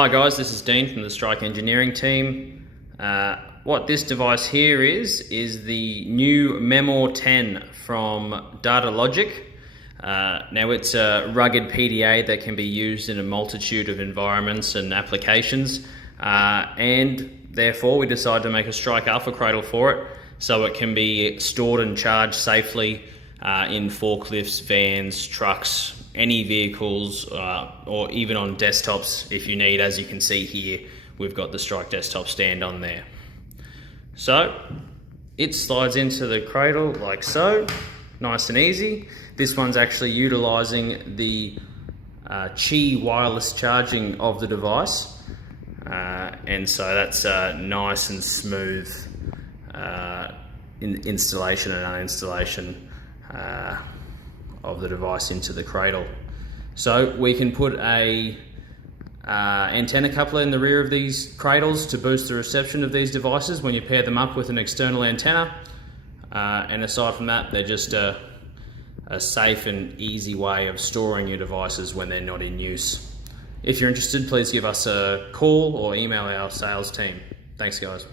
Hi guys, this is Dean from the Strike engineering team. What this device here is the new Memor 10 from Datalogic. Now it's a rugged PDA that can be used in a multitude of environments and applications, and therefore we decided to make a Strike Alpha Cradle for it so it can be stored and charged safely in forklifts, vans, trucks, any vehicles, or even on desktops if you need. As you can see here, we've got the Strike desktop stand on there. So it slides into the cradle like so, nice and easy. This one's actually utilizing the Qi wireless charging of the device, and so that's nice and smooth installation and uninstallation of the device into the cradle. So we can put a antenna coupler in the rear of these cradles to boost the reception of these devices when you pair them up with an external antenna, and aside from that, they're just a safe and easy way of storing your devices when they're not in use. If you're interested, please give us a call or email our sales team. Thanks guys.